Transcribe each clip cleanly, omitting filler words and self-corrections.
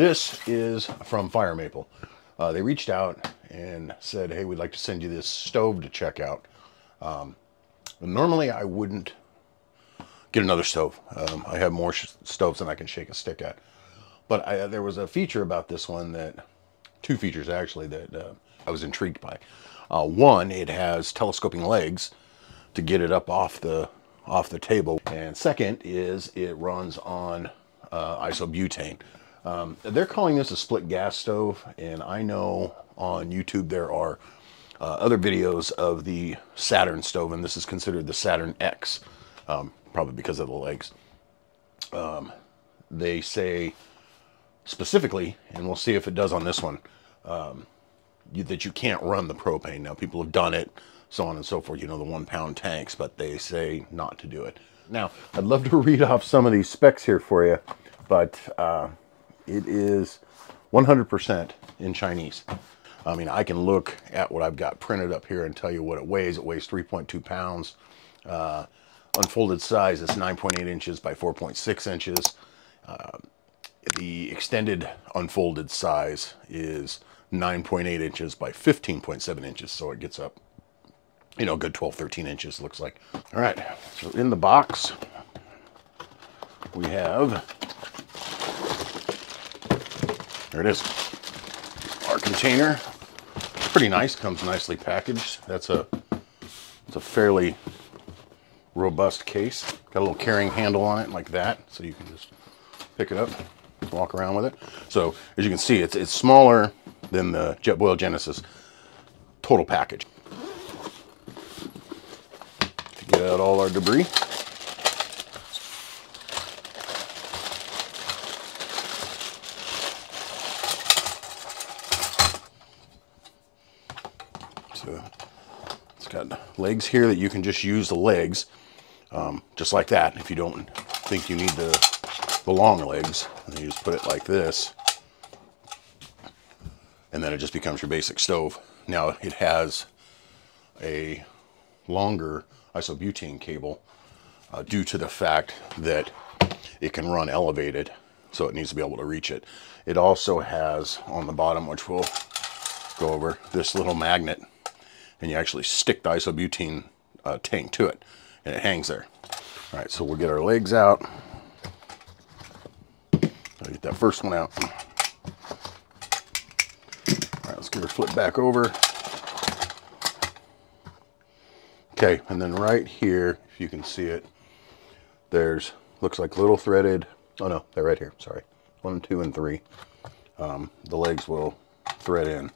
This is from FIREMAPLE. They reached out and said, hey, we'd like to send you this stove to check out. Normally I wouldn't get another stove. I have more stoves than I can shake a stick at. But there was a feature about this one, two features actually, that I was intrigued by. One, it has telescoping legs to get it up off the table. And second is it runs on isobutane. They're calling this a split gas stove, and I know on YouTube there are other videos of the Saturn stove, and this is considered the Saturn X, probably because of the legs. They say specifically, and we'll see if it does on this one, that you can't run the propane. Now, people have done it, so on and so forth, you know, the 1 pound tanks, but they say not to do it. Now, I'd love to read off some of these specs here for you, but it is 100% in Chinese. I mean, I can look at what I've got printed up here and tell you what it weighs. It weighs 3.2 pounds. Unfolded size is 9.8 inches by 4.6 inches. The extended unfolded size is 9.8 inches by 15.7 inches. So it gets up, you know, a good 12, 13 inches, looks like. All right, so in the box, we have, there it is, our container. Pretty nice, comes nicely packaged. It's a fairly robust case. Got a little carrying handle on it like that, so you can just pick it up, walk around with it. So as you can see, it's smaller than the Jetboil Genesis total package. To get out all our debris. So it's got legs here that you can just use the legs, just like that. If you don't think you need the long legs, and you just put it like this, and then it just becomes your basic stove. Now it has a longer isobutane cable due to the fact that it can run elevated, so it needs to be able to reach it. It also has on the bottom, which we'll go over, this little magnet, and you actually stick the isobutane tank to it, and it hangs there. All right, so we'll get our legs out. I'll get that first one out. All right, let's get her flipped back over. Okay, and then right here, if you can see it, there's, looks like little threaded, oh no, they're right here, sorry. 1, 2, and 3. The legs will thread in.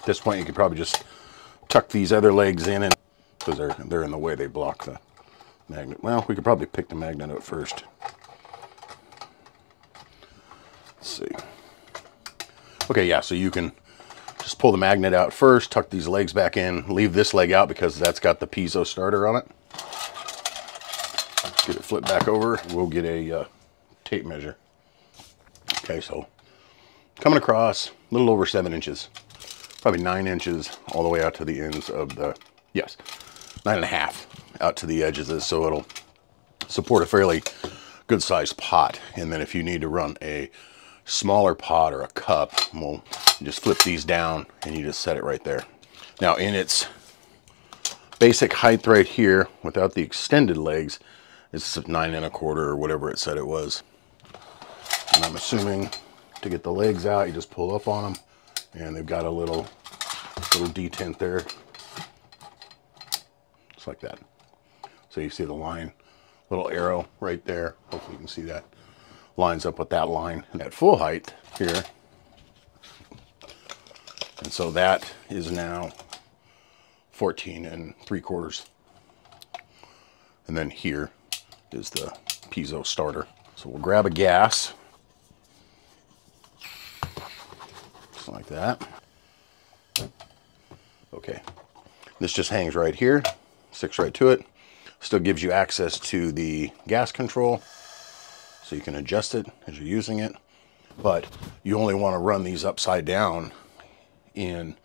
At this point, you could probably just tuck these other legs in, and because they're in the way, they block the magnet. Well, we could probably pick the magnet up first. Let's see. Okay, yeah, so you can just pull the magnet out first, tuck these legs back in, leave this leg out because that's got the piezo starter on it. Get it flipped back over. We'll get a tape measure. Okay, so coming across a little over 7 inches. Probably 9 inches all the way out to the ends of the, yes, 9.5 out to the edges, so it'll support a fairly good sized pot. And then if you need to run a smaller pot or a cup, well, you just flip these down and you just set it right there. Now in its basic height right here, without the extended legs, it's 9 1/4 or whatever it said it was. And I'm assuming to get the legs out, you just pull up on them, and they've got a little detent there, just like that. So you see the line, little arrow right there. Hopefully you can see that. Lines up with that line and at full height here. And so that is now 14 3/4. And then here is the piezo starter. So we'll grab a gas, just like that. Okay, this just hangs right here, sticks right to it. Still gives you access to the gas control, so you can adjust it as you're using it. But you only want to run these upside down in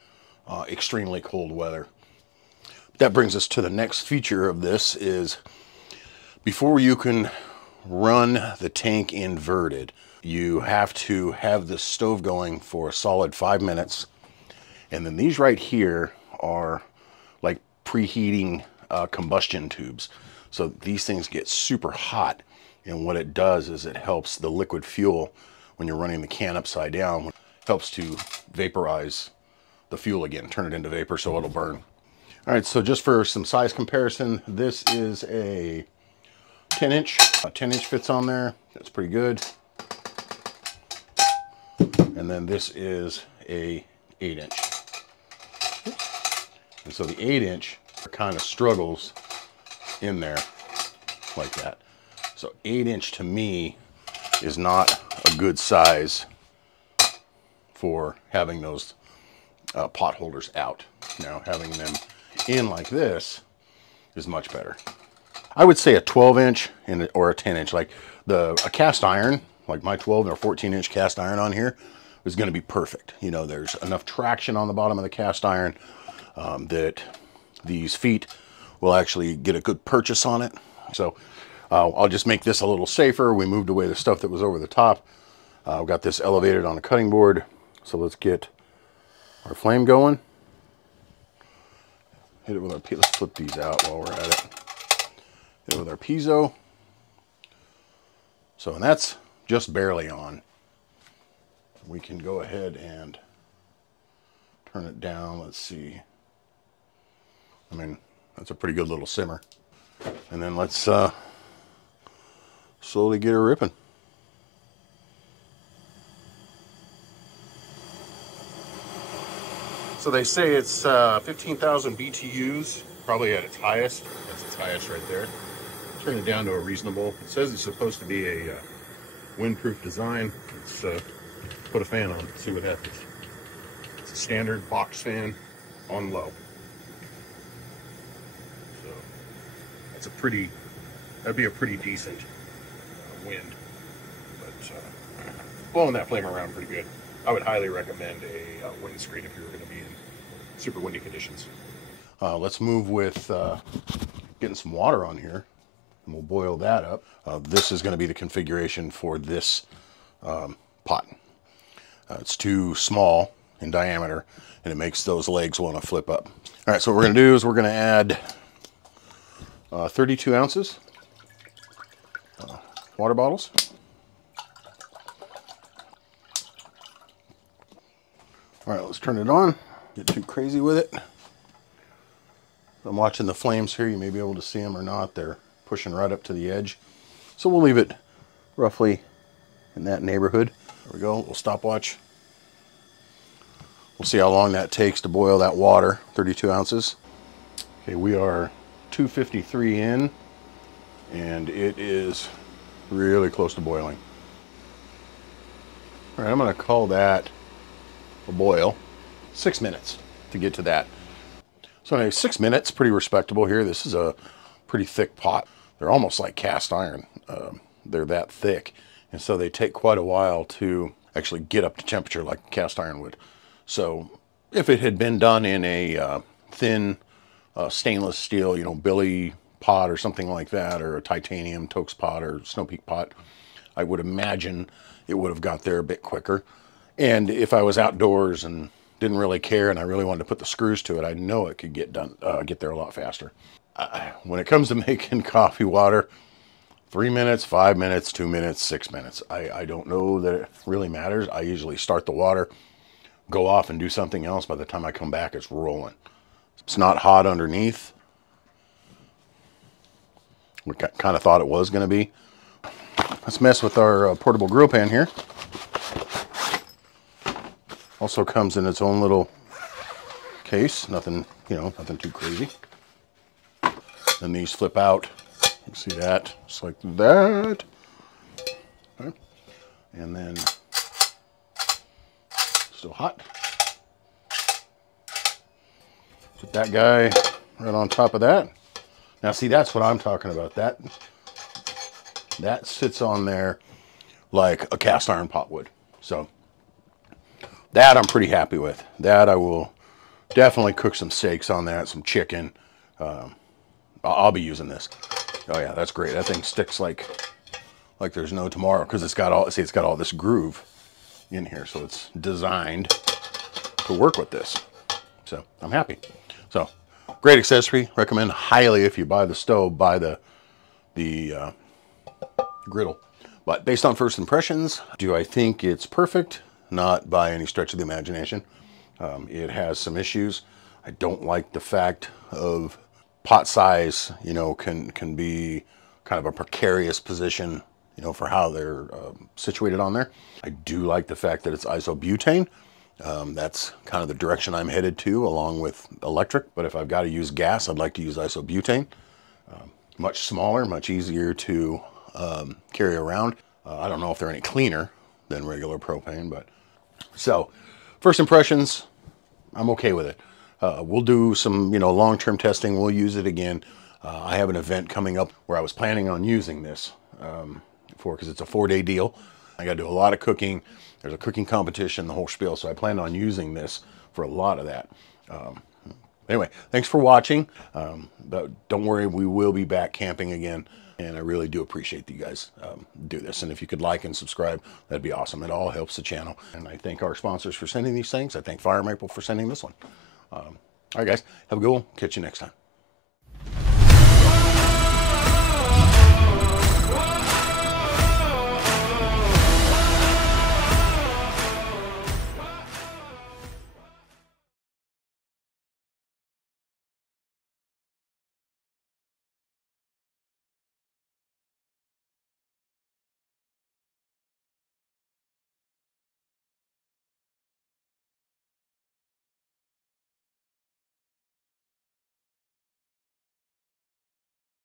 extremely cold weather. That brings us to the next feature of this is, before you can run the tank inverted. You have to have the stove going for a solid 5 minutes. And then these right here are like preheating combustion tubes. So these things get super hot. And what it does is it helps the liquid fuel, when you're running the can upside down, helps to vaporize the fuel again, turn it into vapor so it'll burn. All right, so just for some size comparison, this is a 10 inch. A 10 inch fits on there. That's pretty good. And then this is a 8 inch. And so the 8 inch kind of struggles in there like that. So 8 inch to me is not a good size for having those pot holders out. Now having them in like this is much better. I would say a 12 inch or a 10 inch, like a cast iron, like my 12 or 14 inch cast iron on here is going to be perfect. You know, there's enough traction on the bottom of the cast iron that these feet will actually get a good purchase on it. So I'll just make this a little safer. We moved away the stuff that was over the top. I've got this elevated on a cutting board. So let's get our flame going. Hit it with our, let's flip these out while we're at it. Hit it with our piezo. So, and that's just barely on. We can go ahead and turn it down. Let's see. I mean, that's a pretty good little simmer. And then let's slowly get her ripping. So they say it's 15,000 BTUs, probably at its highest. That's its highest right there. Turn it down to a reasonable. It says it's supposed to be a windproof design. Let's put a fan on, see what happens. It's a standard box fan on low. So that's that'd be a pretty decent wind. But blowing that flame around pretty good. I would highly recommend a windscreen if you were going to be in super windy conditions. Let's move with getting some water on here, and we'll boil that up. This is going to be the configuration for this pot. It's too small in diameter, and it makes those legs want to flip up. All right, so what we're going to do is we're going to add 32 ounces water bottles. All right, let's turn it on. Get too crazy with it. I'm watching the flames here. You may be able to see them or not. They're pushing right up to the edge. So we'll leave it roughly in that neighborhood. There we go. We'll stopwatch. We'll see how long that takes to boil that water, 32 ounces. Okay, we are 253 in, and it is really close to boiling. All right, I'm going to call that a boil. 6 minutes to get to that. So anyway, 6 minutes, pretty respectable here. This is a pretty thick pot. They're almost like cast iron. They're that thick. And so they take quite a while to actually get up to temperature like cast iron would. So if it had been done in a thin stainless steel, you know, billy pot or something like that, or a titanium Tokes pot or Snow Peak pot, I would imagine it would have got there a bit quicker. And if I was outdoors and didn't really care and I really wanted to put the screws to it, I know it could get there a lot faster. When it comes to making coffee water, 3 minutes, 5 minutes, 2 minutes, 6 minutes. I don't know that it really matters. I usually start the water, go off and do something else. By the time I come back, it's rolling. It's not hot underneath. We kind of thought it was going to be. Let's mess with our portable grill pan here. Also comes in its own little case. Nothing, you know, nothing too crazy. Then these flip out. You see that? Just like that. Okay. And then still hot. Put that guy right on top of that. Now see, that's what I'm talking about. That sits on there like a cast iron pot would. So that I'm pretty happy with. That I will definitely cook some steaks on that, some chicken. I'll be using this. Oh yeah, that's great. That thing sticks like like there's no tomorrow, because it's got all, see, it's got all this groove in here, so it's designed to work with this. So I'm happy. So great accessory. Recommend highly. If you buy the stove, buy the griddle. But based on first impressions, do I think it's perfect? Not by any stretch of the imagination. It has some issues. I don't like the fact of pot size, you know, can be kind of a precarious position, you know, for how they're situated on there. I do like the fact that it's isobutane. That's kind of the direction I'm headed to, along with electric. But if I've got to use gas, I'd like to use isobutane. Much smaller, much easier to carry around. I don't know if they're any cleaner than regular propane, but so first impressions, I'm okay with it. We'll do some, you know, long-term testing. We'll use it again. I have an event coming up where I was planning on using this because it's a 4-day deal. I got to do a lot of cooking. There's a cooking competition, the whole spiel. So I plan on using this for a lot of that. Anyway, thanks for watching. But don't worry, we will be back camping again. And I really do appreciate that you guys do this. And if you could like and subscribe, that'd be awesome. It all helps the channel. And I thank our sponsors for sending these things. I thank FIREMAPLE for sending this one. All right, guys, have a good one. Catch you next time.